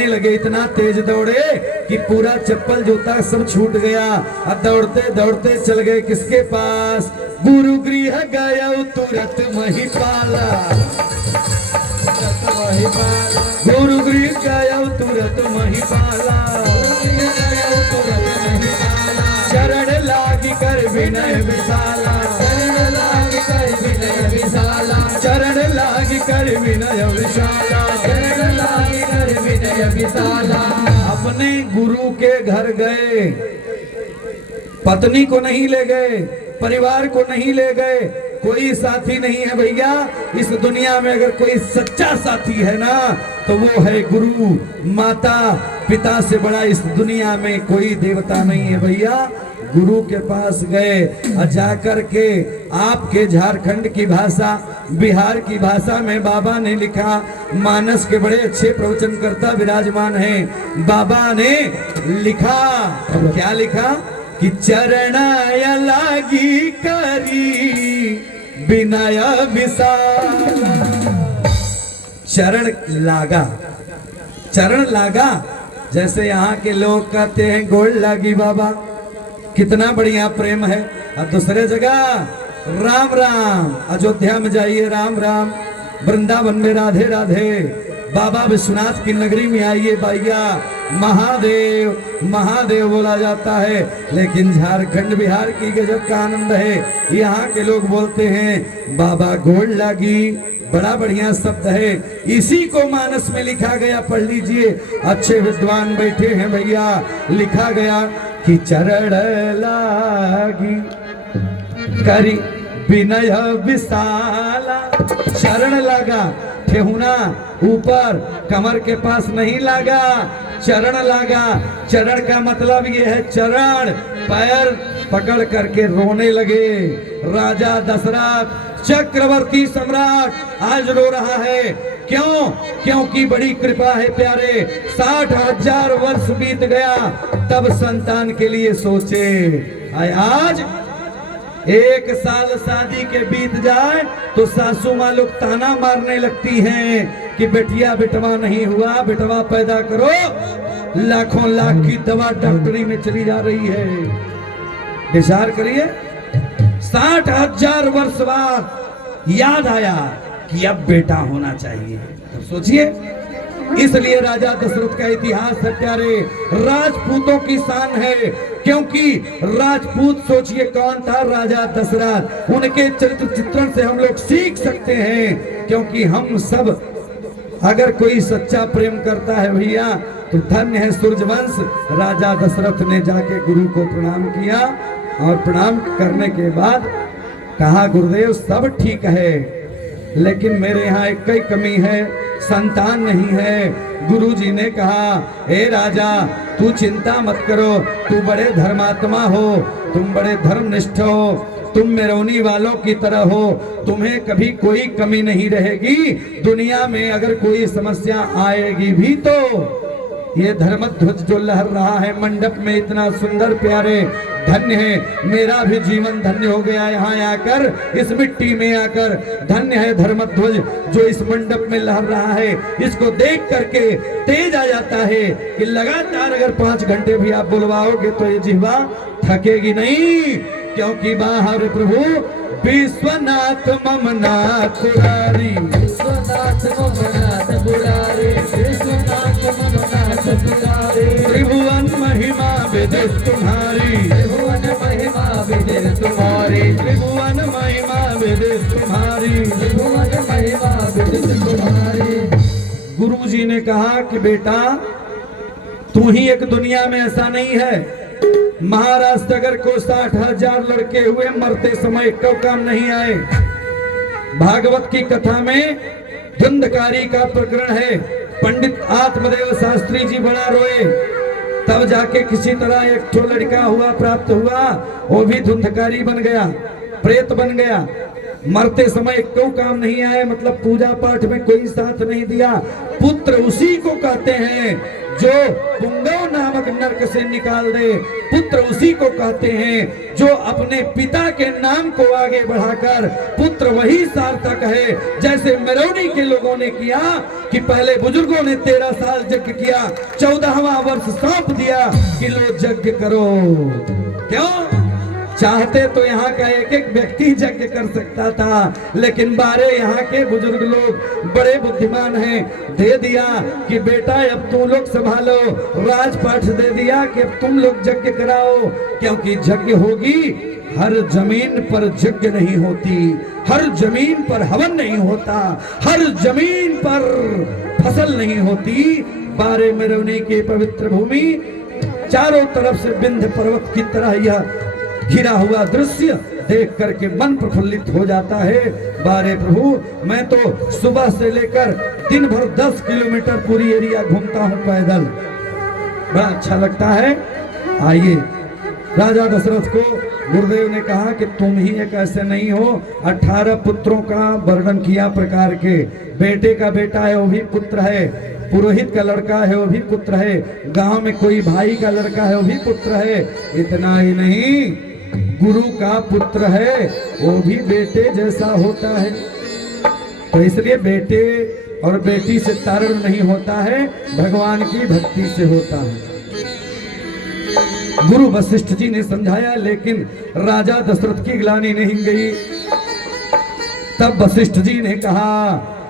लगे इतना तेज दौड़े कि पूरा चप्पल जूता सब छूट गया। अब दौड़ते दौड़ते चल गए किसके पास? गुरु गृह गया तुरंत महिपाला, गुरु गृह गया तुरंत महिपाला, चरण लागी कर विनय विशाला, चरण लागी कर विनय विशाला, चरण लागी कर विनय विशाला, चरण लागी कर विनय विशाला। अपने गुरु के घर गए, पत्नी को नहीं ले गए, परिवार को नहीं ले गए, कोई साथी नहीं है भैया इस दुनिया में। अगर कोई सच्चा साथी है ना तो वो है गुरु। माता पिता से बड़ा इस दुनिया में कोई देवता नहीं है भैया। गुरु के पास गए और जाकर के आपके झारखंड की भाषा, बिहार की भाषा में बाबा ने लिखा, मानस के बड़े अच्छे प्रवचनकर्ता विराजमान हैं, बाबा ने लिखा, क्या लिखा कि चरणाय लागी करी विनय विशाल। चरण लागा, चरण लागा, जैसे यहाँ के लोग कहते हैं गोड़ लागी बाबा, कितना बढ़िया प्रेम है। और दूसरे जगह राम राम, अयोध्या में जाइए राम राम, वृंदावन में राधे राधे, बाबा विश्वनाथ की नगरी में आइए भैया महादेव महादेव बोला जाता है। लेकिन झारखंड बिहार की गजब का आनंद है। यहाँ के लोग बोलते हैं बाबा गोड़ लागी, बड़ा बढ़िया शब्द है। इसी को मानस में लिखा गया, पढ़ लीजिए, अच्छे विद्वान बैठे हैं भैया। लिखा गया कि चरण लागी करी विनय विशाला। चरण लगा, ठेहुना ऊपर कमर के पास नहीं लगा, चरण लगा। चरण का मतलब ये है चरण, पैर पकड़ करके रोने लगे। राजा दशरथ चक्रवर्ती सम्राट आज रो रहा है। क्यों? क्योंकि बड़ी कृपा है प्यारे, 60,000 वर्ष बीत गया तब संतान के लिए सोचे। आज 1 साल शादी के बीत जाए तो सासू माँ लोग ताना मारने लगती हैं कि बेटिया बेटवा नहीं हुआ, बेटवा पैदा करो। लाखों लाख की दवा डॉक्टरी में चली जा रही है। विचार करिए, 60,000 वर्ष बाद याद आया कि अब बेटा होना चाहिए। तो सोचिए, इसलिए राजा दशरथ का इतिहास है प्यारे, राजपूतों की शान है। क्योंकि राजपूत, सोचिए कौन था? राजा दशरथ। उनके चरित्र चित्रण से हम लोग सीख सकते हैं। क्योंकि हम सब अगर कोई सच्चा प्रेम करता है भैया तो धन्य है सूर्यवंश। राजा दशरथ ने जाके गुरु को प्रणाम किया और प्रणाम करने के बाद कहा गुरुदेव सब ठीक है, लेकिन मेरे यहाँ एक ही कमी है, संतान नहीं है। गुरुजी ने कहा हे राजा तू चिंता मत करो, तू बड़े धर्मात्मा हो, तुम बड़े धर्मनिष्ठ हो, तुम मेरौनी वालों की तरह हो, तुम्हें कभी कोई कमी नहीं रहेगी। दुनिया में अगर कोई समस्या आएगी भी तो ये धर्मध्वज जो लहर रहा है मंडप में इतना सुंदर प्यारे, धन्य है। मेरा भी जीवन धन्य हो गया यहाँ आकर, इस मिट्टी में आकर। धन्य है धर्मध्वज जो इस मंडप में लहर रहा है। इसको देख करके तेज आ जाता है कि लगातार अगर 5 घंटे भी आप बुलवाओगे तो ये जिह्वा थकेगी नहीं। क्योंकि बाहर प्रभु विश्वनाथ ममनाथ मुरारी, विश्वनाथ ममनाथ मुरारी, विश्वनाथ ममनाथ मुरारी। त्रिभुवन महिमा विदित तुम्हारी, त्रिभुवन महिमा विदित तुम्हारी, त्रिभुवन महिमा विदित तुम्हारी, त्रिभुवन महिमा विदित तुम्हारी। गुरुजी ने कहा कि बेटा तू ही एक दुनिया में, ऐसा नहीं है। महाराष्ट्र अगर को 60,000 लड़के हुए, मरते समय क्यों काम नहीं आए। भागवत की कथा में धुंधकारी का प्रकरण है। पंडित आत्मदेव शास्त्री जी बड़ा रोए, तब जाके किसी तरह एक ठो लड़का हुआ, प्राप्त हुआ, वो भी धुंधकारी बन गया, प्रेत बन गया। मरते समय क्यों काम नहीं आए, मतलब पूजा पाठ में कोई साथ नहीं दिया। पुत्र उसी को कहते हैं जो पुंगव नामक नरक से निकाल दे। पुत्र उसी को कहते हैं जो अपने पिता के नाम को आगे बढ़ाकर, पुत्र वही सार्थक है। जैसे मेरौनी के लोगों ने किया कि पहले बुजुर्गों ने 13 साल यज्ञ किया, 14वां वर्ष सौंप दिया कि लो यज्ञ करो। क्यों? चाहते तो यहाँ का एक एक व्यक्ति यज्ञ कर सकता था, लेकिन बारे यहाँ के बुजुर्ग लोग बड़े बुद्धिमान हैं, दे दिया कि बेटा अब तुम लोग संभालो, राजपाठ दे दिया कि अब तुम लोग यज्ञ कराओ। क्योंकि यज्ञ होगी, हर जमीन पर यज्ञ नहीं होती, हर जमीन पर हवन नहीं होता, हर जमीन पर फसल नहीं होती। बारे मेरवनी की पवित्र भूमि, चारों तरफ से विंध्य पर्वत की तरह यह घिरा हुआ दृश्य देख करके मन प्रफुल्लित हो जाता है। बारे प्रभु, मैं तो सुबह से लेकर दिन भर 10 किलोमीटर पूरी एरिया घूमता हूँ पैदल, बड़ा अच्छा लगता है। आइए, राजा दशरथ को गुरुदेव ने कहा कि तुम ही एक ऐसे नहीं हो। 18 पुत्रों का वर्णन किया प्रकार के, बेटे का बेटा है वो भी पुत्र है, पुरोहित का लड़का है वो भी पुत्र है, गांव में कोई भाई का लड़का है वो भी पुत्र है। इतना ही नहीं, गुरु का पुत्र है वो भी बेटे जैसा होता है। तो इसलिए बेटे और बेटी से तारण नहीं होता है, भगवान की भक्ति से होता है। गुरु वशिष्ठ जी ने समझाया, लेकिन राजा दशरथ की ग्लानि नहीं गई। तब वशिष्ठ जी ने कहा,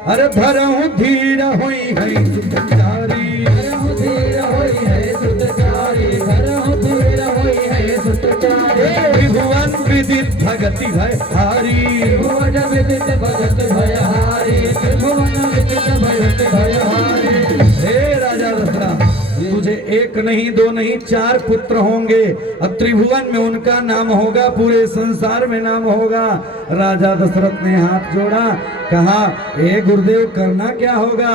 अरे धरहु धीर होई है सुतचारी, धरहु धीर होई है सुतचारी, धरहु धीर होई है सुतचारी। त्रिभुवन विदित भगति भय हारी, त्रिभुवन विदित भगत भय हारी, त्रिभुवन विदित भगत भय हारी। हे राजा दशरथ, तुझे एक नहीं, दो नहीं, 4 पुत्र होंगे। अब त्रिभुवन में उनका नाम होगा, पूरे संसार में नाम होगा। राजा दशरथ ने हाथ जोड़ा, कहा, ए गुरुदेव करना क्या होगा?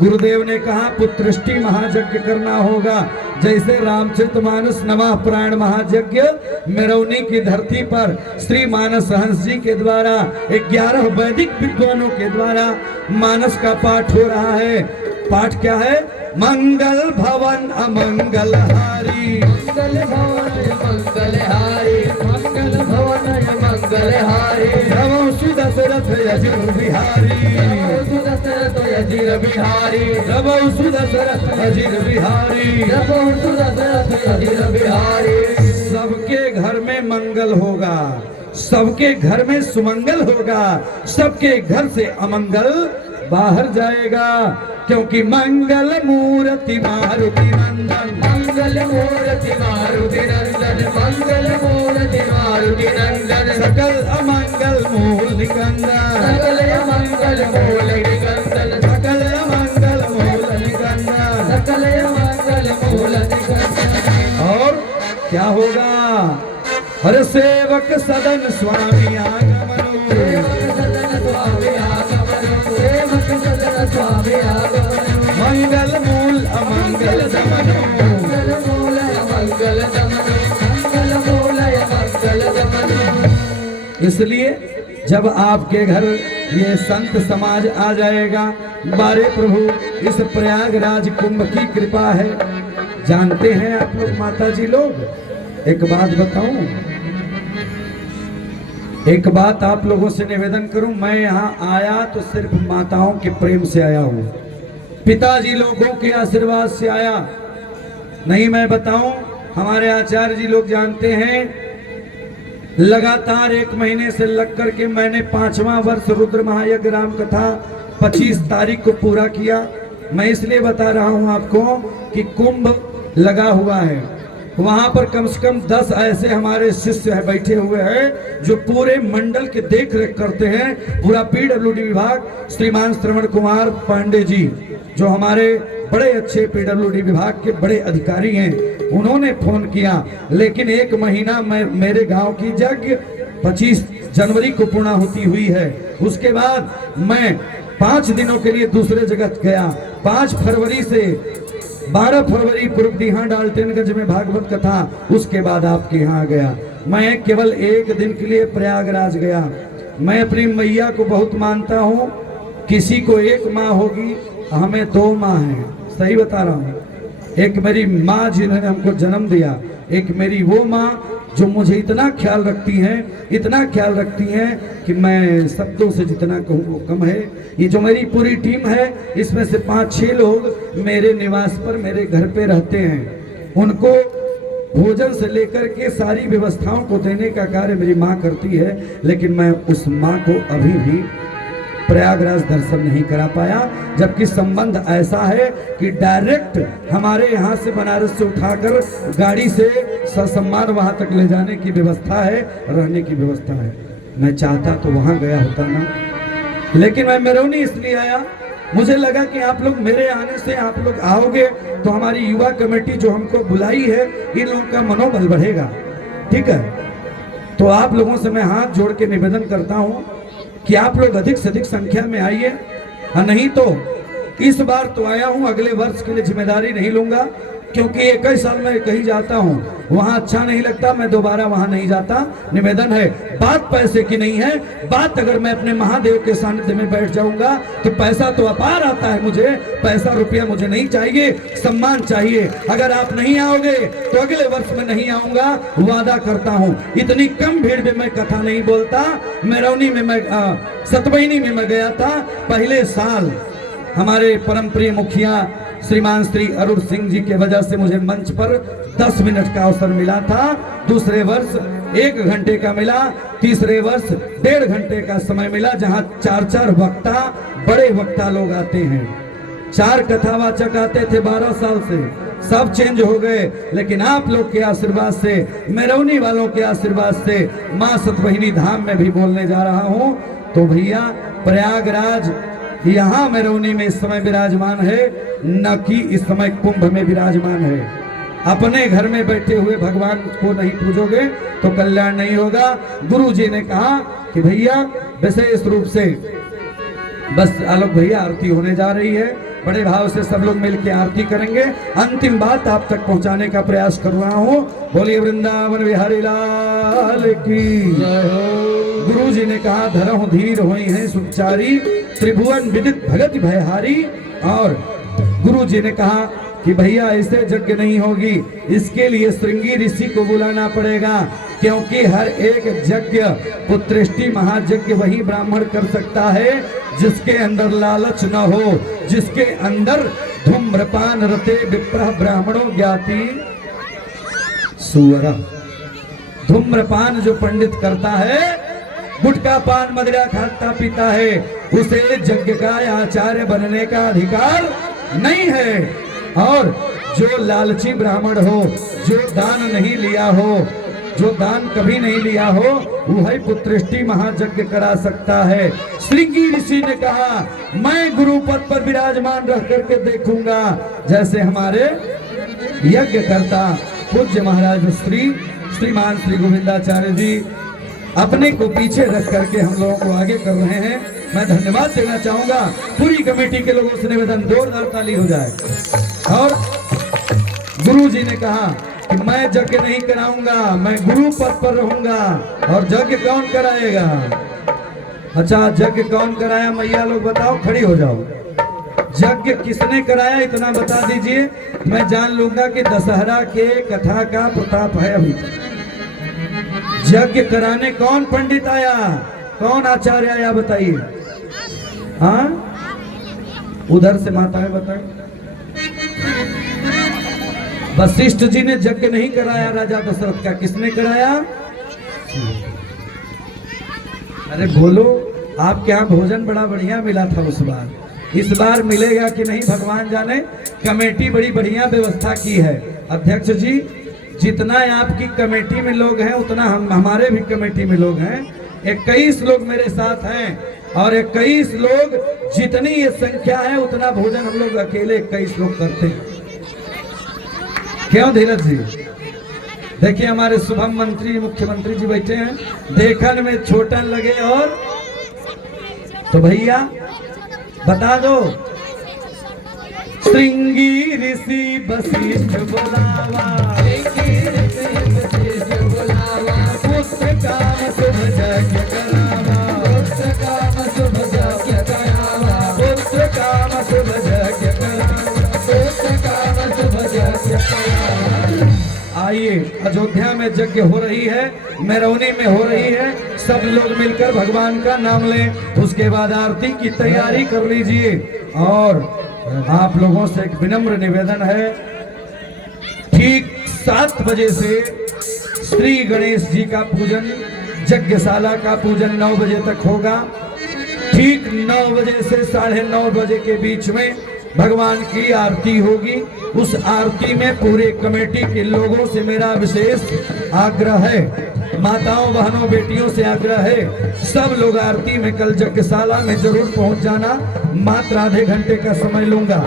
गुरुदेव ने कहा, पुत्रष्टि महायज्ञ करना होगा। जैसे रामचरितमानस नवः पुराण महायज्ञ मेरौनी की धरती पर श्री मानस हंस जी के द्वारा 11 वैदिक विद्वानों के द्वारा मानस का पाठ हो रहा है। पाठ क्या है? मंगल भवन अमंगल हारी, मंगल भवन मंगल हारी, मंगल भवन मंगल हारी। रवौ सुदशरथ अजिर बिहारी, सुदशरथ अजिर बिहारी, रवौ सुदशरथ अजिर बिहारी, सुदशरथ अजिर बिहारी। सबके घर में मंगल होगा, सबके घर में सुमंगल होगा, सबके घर से अमंगल बाहर जाएगा। क्योंकि मंगल मूर्ति मारुति नंदन, मंगल मूर्ति मारुति नंदन, मंगल मूर्ति मारुति नंदन। सकल अमंगल मूल निकंदन, सकल अमंगल मूल निकंदन, सकल अमंगल मूल निकंदन। सकल अमंगल मूल निकंदन। और क्या होगा? हर सेवक सदन स्वामी आगमनो, सदन स्वामी आगमनो, सेवक सदन स्वामी आगमनो। मंगल मूल अमंगल दमनो, मंगल मूल मंगल दमनो, मंगल मूल मंगल दमनो। इसलिए जब आपके घर ये संत समाज आ जाएगा, बारे प्रभु इस प्रयागराज कुंभ की कृपा है। जानते हैं आप लोग माता जी लोग, एक बात बताऊं, एक बात आप लोगों से निवेदन करूं, मैं यहाँ आया तो सिर्फ माताओं के प्रेम से आया हूँ, पिताजी लोगों के आशीर्वाद से आया नहीं। मैं बताऊं, हमारे आचार्य जी लोग जानते हैं, लगातार 1 महीने से लग करके मैंने 5वां वर्ष रुद्र महायज्ञ राम कथा 25 तारीख को पूरा किया। मैं इसलिए बता रहा हूं आपको कि कुंभ लगा हुआ है, वहां पर कम से कम 10 ऐसे हमारे शिष्य है बैठे हुए हैं जो पूरे मंडल के देख रेख करते हैं। पूरा पीडब्ल्यूडी विभाग, श्रीमान श्रवण कुमार पांडे जी जो हमारे बड़े अच्छे पीडब्ल्यूडी विभाग के बड़े अधिकारी हैं, उन्होंने फोन किया। लेकिन 1 महीना मेरे गांव की यज्ञ 25 जनवरी को पूर्णाहुति हुई है। उसके बाद मैं 5 दिनों के लिए दूसरे जगह गया। 5 फरवरी से 12 फरवरी पूर्वदिहा डाल्टनगंज में भागवत कथा, उसके बाद आपके यहाँ गया। मैं केवल 1 दिन के लिए प्रयागराज गया। मैं अपनी मैया को बहुत मानता हूँ। किसी को 1 माँ होगी, हमें 2 माँ हैं, सही बता रहा हूँ। एक मेरी माँ जिन्होंने हमको जन्म दिया, एक मेरी वो माँ जो मुझे इतना ख्याल रखती हैं, इतना ख्याल रखती हैं कि मैं शब्दों से जितना कहूँ वो कम है। ये जो मेरी पूरी टीम है, इसमें से 5-6 लोग मेरे निवास पर मेरे घर पे रहते हैं। उनको भोजन से लेकर के सारी व्यवस्थाओं को देने का कार्य मेरी माँ करती है। लेकिन मैं उस माँ को अभी भी प्रयागराज दर्शन नहीं करा पाया, जबकि संबंध ऐसा है कि डायरेक्ट हमारे यहाँ से बनारस से उठाकर गाड़ी से ससम्मान वहाँ तक ले जाने की व्यवस्था है, रहने की व्यवस्था है। मैं चाहता तो वहाँ गया होता ना, लेकिन मैं मेरौनी इसलिए आया मुझे लगा कि आप लोग मेरे आने से आप लोग आओगे तो हमारी युवा कमेटी जो हमको बुलाई है इन लोगों का मनोबल बढ़ेगा। ठीक है, तो आप लोगों से मैं हाथ जोड़ के निवेदन करता हूं कि आप लोग अधिक से अधिक संख्या में आइए, नहीं तो इस बार तो आया हूं, अगले वर्ष के लिए जिम्मेदारी नहीं लूंगा, क्योंकि 21 साल में कहीं जाता हूं वहां अच्छा नहीं लगता, मैं दोबारा वहां नहीं जाता। निवेदन है, बात पैसे की नहीं है, बात अगर मैं अपने महादेव के सानिध्य में बैठ जाऊंगा तो पैसा तो अपार आता है, मुझे पैसा रुपया मुझे नहीं चाहिए, सम्मान चाहिए। अगर आप नहीं आओगे तो अगले वर्ष में नहीं आऊंगा, वादा करता हूं। इतनी कम भीड़ में मैं कथा नहीं बोलता। मेरौनी में मैं सतबहिनी में मैं गया था पहले साल, हमारे परम प्रिय मुखिया श्रीमान श्री अरुण सिंह जी के वजह से मुझे मंच पर 10 मिनट का अवसर मिला था। दूसरे वर्ष 1 घंटे का मिला, तीसरे वर्ष 1.5 घंटे का समय मिला, जहां 4-4 वक्ता, बड़े वक्ता लोग आते हैं। 4 कथावाचक आते थे 12 साल से, सब चेंज हो गए, लेकिन आप लोग के आशीर्वाद से, मेरौनी वालों के आशीर्वाद से मां सतबहिनी धाम में भी बोलने जा रहा हूं। तो भैया प्रयागराज यहाँ मेरौनी में इस समय विराजमान है, न कि इस समय कुंभ में विराजमान है। अपने घर में बैठे हुए भगवान को नहीं पूजोगे तो कल्याण नहीं होगा। गुरु जी ने कहा कि भैया विशेष रूप से बस आलोक भैया आरती होने जा रही है, बड़े भाव से सब लोग मिलकर आरती करेंगे। अंतिम बात आप तक पहुंचाने का प्रयास कर रहा हूं। बोलिए वृंदावन बिहारी लाल की जय हो। गुरु जी ने कहा धरहु धीर होई है सुचारी, त्रिभुवन विदित भगत भयहारी। और गुरु जी ने कहा कि भैया ऐसे यज्ञ नहीं होगी, इसके लिए श्रृंगी ऋषि को बुलाना पड़ेगा, क्योंकि हर एक यज्ञ पुत्रेष्टि महायज्ञ वही ब्राह्मण कर सकता है जिसके अंदर लालच न हो, जिसके अंदर धूम्रपान रते विप्रह ब्राह्मणों ज्ञाति सुअर। धूम्रपान जो पंडित करता है, गुटखा पान मदिरा खाता पीता है, उसे यज्ञ का आचार्य बनने का अधिकार नहीं है। और जो लालची ब्राह्मण हो, जो दान नहीं लिया हो, जो दान कभी नहीं लिया हो, वही पुत्रेष्टि महायज्ञ करा सकता है। श्रृंगी ऋषि ने कहा मैं गुरु पद पर विराजमान रह करके देखूंगा, जैसे हमारे यज्ञ करता पूज्य महाराज श्रीमान श्री गोविंदाचार्य जी अपने को पीछे रख करके हम लोगों को आगे कर रहे हैं। मैं धन्यवाद देना चाहूंगा पूरी कमेटी के लोगों से, निवेदन जोरदार ताली हो जाए। और गुरु जी ने कहा कि मैं यज्ञ नहीं कराऊंगा, मैं गुरु पद पर रहूंगा। और यज्ञ कौन कराएगा? अच्छा, यज्ञ कौन कराया मैया लोग बताओ, खड़ी हो जाओ। यज्ञ किसने कराया इतना बता दीजिए, मैं जान लूंगा कि दशहरा के कथा का प्रताप है। अभी यज्ञ कराने कौन पंडित आया, कौन आचार्य आया बताइए? हाँ, उधर से माताएं बताएं। वशिष्ठ जी ने यज्ञ नहीं कराया राजा दशरथ का, किसने कराया? अरे बोलो, आपके यहाँ भोजन बड़ा बढ़िया मिला था उस बार, इस बार मिलेगा कि नहीं भगवान जाने। कमेटी बड़ी बढ़िया व्यवस्था की है। अध्यक्ष जी, जितना आपकी कमेटी में लोग हैं उतना हमारे भी कमेटी में लोग हैं। 21 लोग मेरे साथ हैं, और 21 लोग, जितनी ये संख्या है उतना भोजन हम लोग अकेले 21 लोग करते हैं। क्यों धीरज जी? देखिए हमारे शुभम मंत्री मुख्यमंत्री जी बैठे हैं, देखने में छोटा लगे। और तो भैया बता दो, श्रृंगी ऋषि वशिष्ठ बुलावा, पुत्र काम शुभ यज्ञ करावा, पुत्र काम शुभ यज्ञ करावा, पुत्र काम शुभ यज्ञ करावा, पुत्र काम शुभ यज्ञ करावा। आइए, अयोध्या में यज्ञ हो रही है, मेरौनी में हो रही है, सब लोग मिलकर भगवान का नाम लें। उसके बाद आरती की तैयारी कर लीजिए। और आप लोगों से एक विनम्र निवेदन है, ठीक 7 बजे से श्री गणेश जी का पूजन, यज्ञशाला का पूजन 9 बजे तक होगा। ठीक 9 बजे से 9:30 बजे के बीच में भगवान की आरती होगी। उस आरती में पूरे कमेटी के लोगों से मेरा विशेष आग्रह है, माताओं बहनों बेटियों से आग्रह है, सब लोग आरती में कल यज्ञशाला में जरूर पहुंच जाना। मात्र आधे घंटे का समय लूंगा।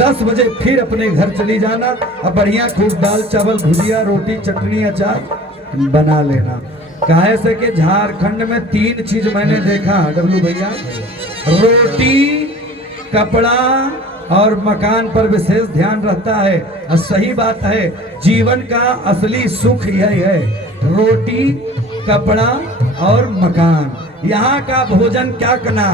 10 बजे फिर अपने घर चली जाना और बढ़िया खूब दाल चावल भुजिया रोटी चटनी अचार बना लेना। काहे से कि झारखंड में 3 चीज मैंने देखा डब्लू भैया, रोटी, कपड़ा और मकान पर विशेष ध्यान रहता है। और सही बात है, जीवन का असली सुख यही है, रोटी, कपड़ा और मकान। यहाँ का भोजन क्या कहना,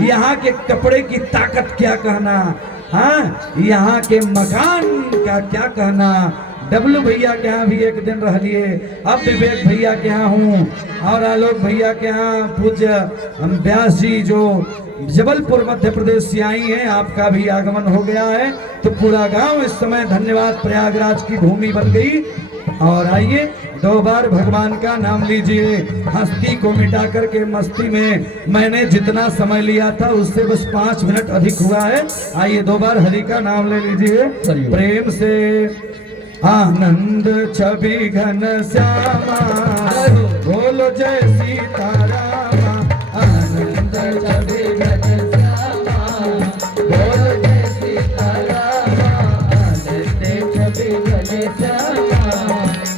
यहाँ के कपड़े की ताकत क्या कहना, हाँ यहाँ के मकान का क्या कहना। डब्लू भैया के यहाँ भी एक दिन रह लिए, अब विवेक भैया के यहाँ हूँ और आलोक भैया के यहाँ पूज्य व्यास जी जो जबलपुर मध्य प्रदेश से आई हैं, आपका भी आगमन हो गया है। तो पूरा गांव इस समय धन्यवाद प्रयागराज की भूमि बन गई। और आइए 2 बार भगवान का नाम लीजिए। हस्ती को मिटा करके मस्ती में मैंने जितना समय लिया था उससे बस 5 मिनट अधिक हुआ है। आइए 2 बार हरि का नाम ले लीजिए प्रेम से। आनंद छवि घन श्यामा बोलो जय सीतारामा। आनंद छवि घन श्यामा बोलो जय सीतारामा। आनंद छवि घन श्यामा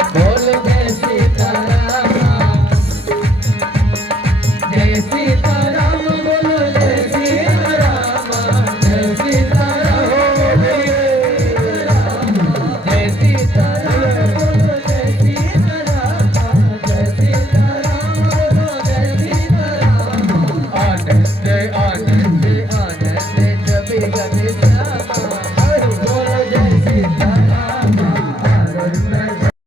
बोलो जय सीतारामा। जय सीतारामा।